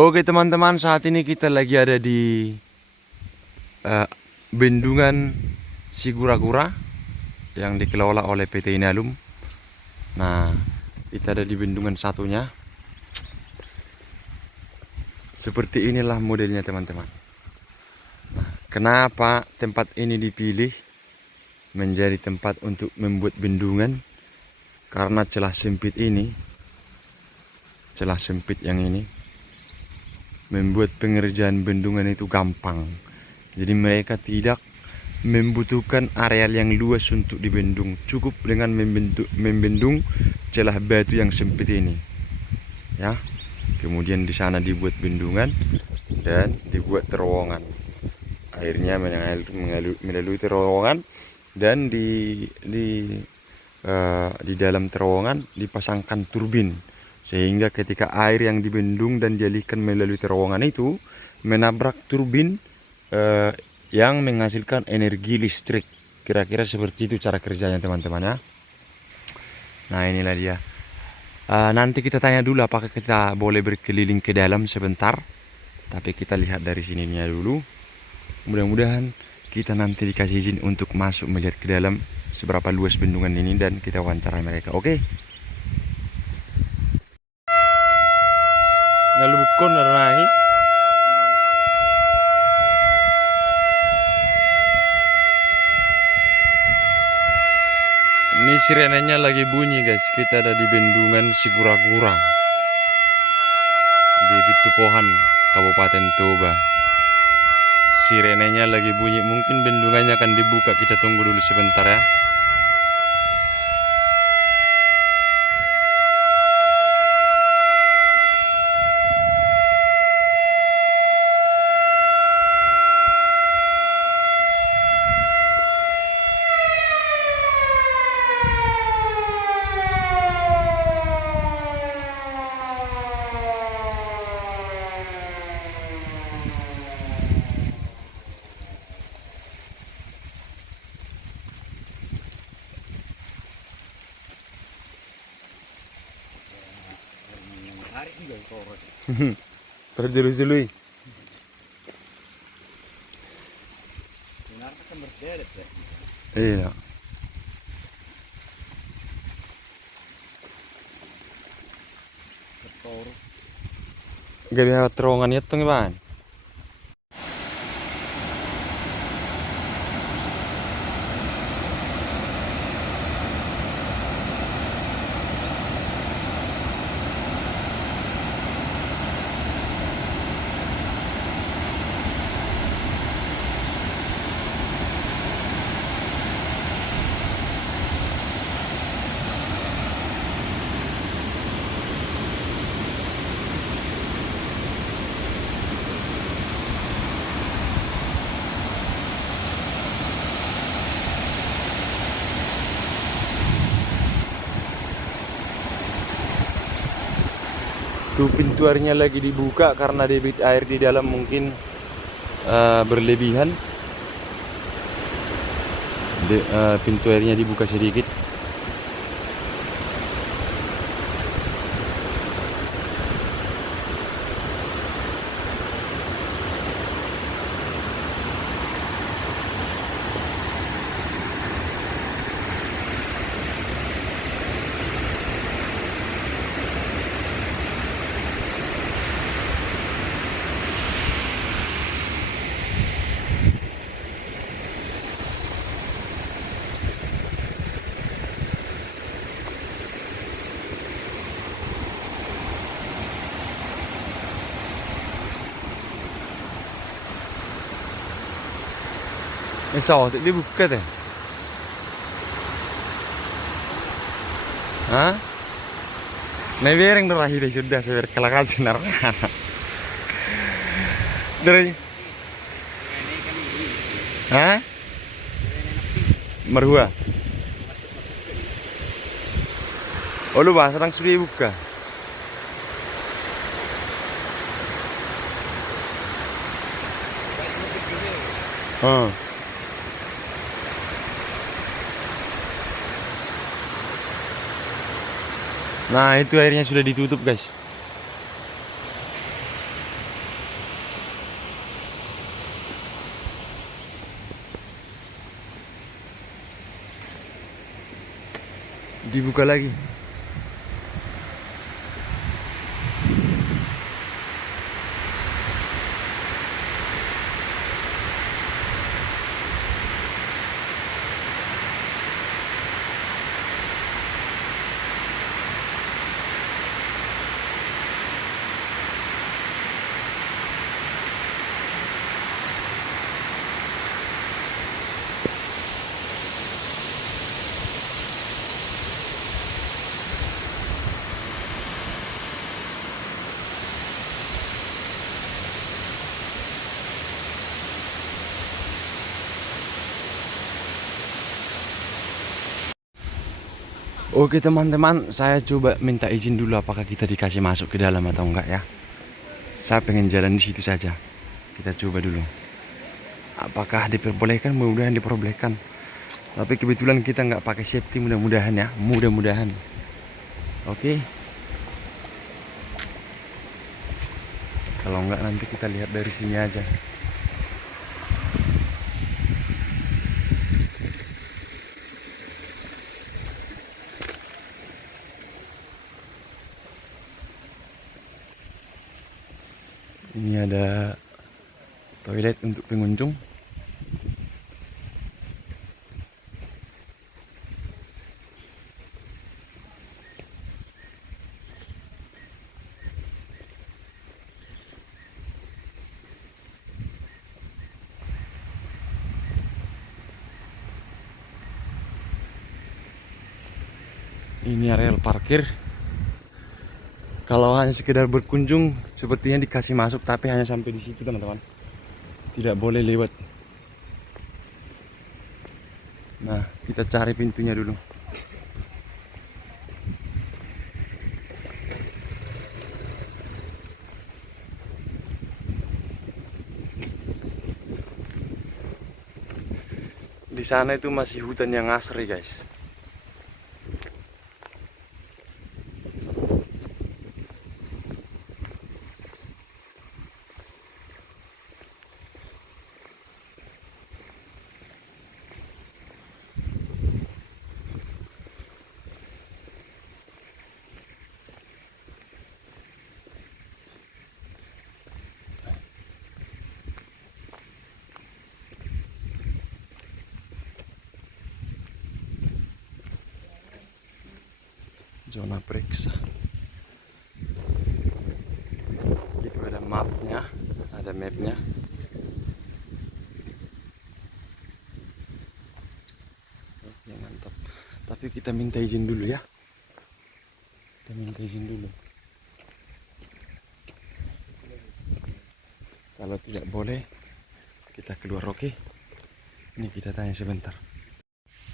Oke teman-teman, saat ini kita lagi ada di bendungan Sigura-gura yang dikelola oleh PT Inalum. Nah, kita ada di bendungan satunya. Seperti inilah modelnya teman-teman. Nah, kenapa tempat ini dipilih menjadi tempat untuk membuat bendungan? Karena celah sempit yang ini membuat pengerjaan bendungan itu gampang. Jadi mereka tidak membutuhkan areal yang luas untuk dibendung. Cukup dengan membendung celah batu yang sempit ini. Ya. Kemudian di sana dibuat bendungan dan dibuat terowongan. Airnya melalui terowongan dan di dalam terowongan dipasangkan turbin. Sehingga ketika air yang dibendung dan dialihkan melalui terowongan itu menabrak turbin yang menghasilkan energi listrik. Kira-kira seperti itu cara kerjanya teman-teman ya. Nah inilah dia. Nanti kita tanya dulu apakah kita boleh berkeliling ke dalam sebentar. Tapi kita lihat dari sininya dulu. Mudah-mudahan kita nanti dikasih izin untuk masuk melihat ke dalam seberapa luas bendungan ini dan kita wawancara mereka. Oke? Nalubukon na nahi. Ini sirenenya lagi bunyi guys. Kita ada di bendungan Sigura-gura di Pitupohan, Kabupaten Toba. Sirenenya lagi bunyi. Mungkin bendungannya akan dibuka. Kita tunggu dulu sebentar ya. Terjelui-jelui. Iya. Gak bisa terowongan itu nggak? Tuh pintu airnya lagi dibuka karena debit air di dalam mungkin berlebihan. Pintu airnya dibuka sedikit. Sao dibuka deh? Hah? May bereng derahi deh sudah saya berkelakar sinar. Dari. Hah? Merhua. Oh lu bahas orang sudah buka. Oh. Nah itu airnya sudah ditutup guys. Dibuka lagi. Oke teman-teman, saya coba minta izin dulu apakah kita dikasih masuk ke dalam atau enggak ya. Saya pengen jalan di situ saja. Kita coba dulu. Apakah diperbolehkan? Mudah-mudahan diperbolehkan. Tapi kebetulan kita nggak pakai safety, mudah-mudahan ya, mudah-mudahan. Oke. Kalau enggak nanti kita lihat dari sini aja. Ini ada toilet untuk pengunjung. Ini area parkir. Kalau hanya sekedar berkunjung, sepertinya dikasih masuk, tapi hanya sampai di situ teman-teman. Tidak boleh lewat. Nah, kita cari pintunya dulu. Di sana itu masih hutan yang asri, guys. Zona periksa. Itu ada mapnya, ada mapnya. Oke, mantap. Tapi kita minta izin dulu ya. Kita minta izin dulu. Kalau tidak boleh, kita keluar, oke? Ini kita tanya sebentar.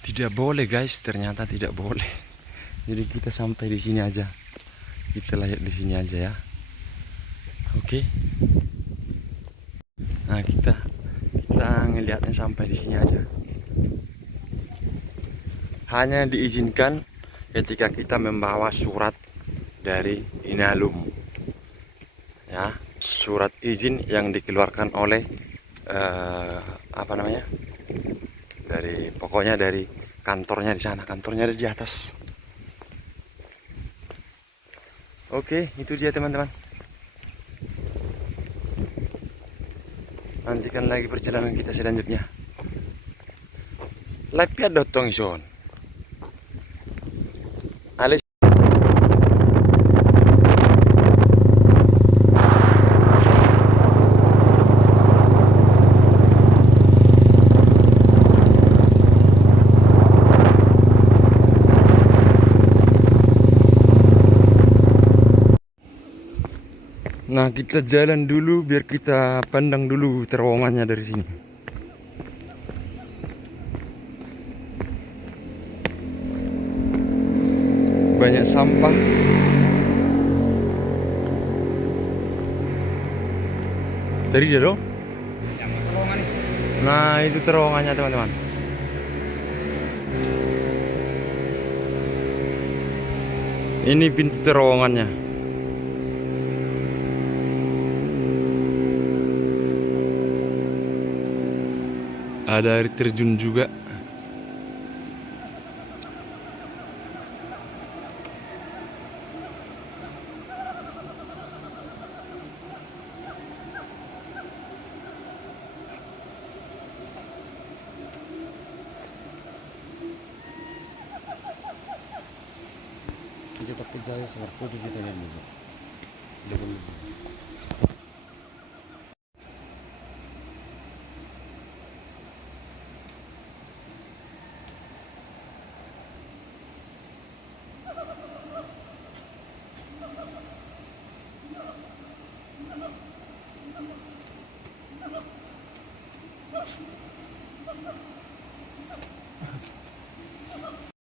Tidak boleh, guys. Ternyata tidak boleh. Jadi kita sampai di sini aja. Kita layak di sini aja ya. Oke. Nah, kita ngelihatnya sampai di sini aja. Hanya diizinkan ketika kita membawa surat dari Inalum. Ya, surat izin yang dikeluarkan oleh apa namanya? Pokoknya dari kantornya di sana. Kantornya ada di atas. Oke, itu dia teman-teman. Nantikan lagi perjalanan kita selanjutnya. Live dotong ison. Alis. Nah, kita jalan dulu biar kita pandang dulu terowongannya dari sini. Banyak sampah. Tadi dia dong. Nah, itu terowongannya teman-teman. Ini pintu terowongannya. Ada air terjun juga. जाए seperti itu kita lihat dulu.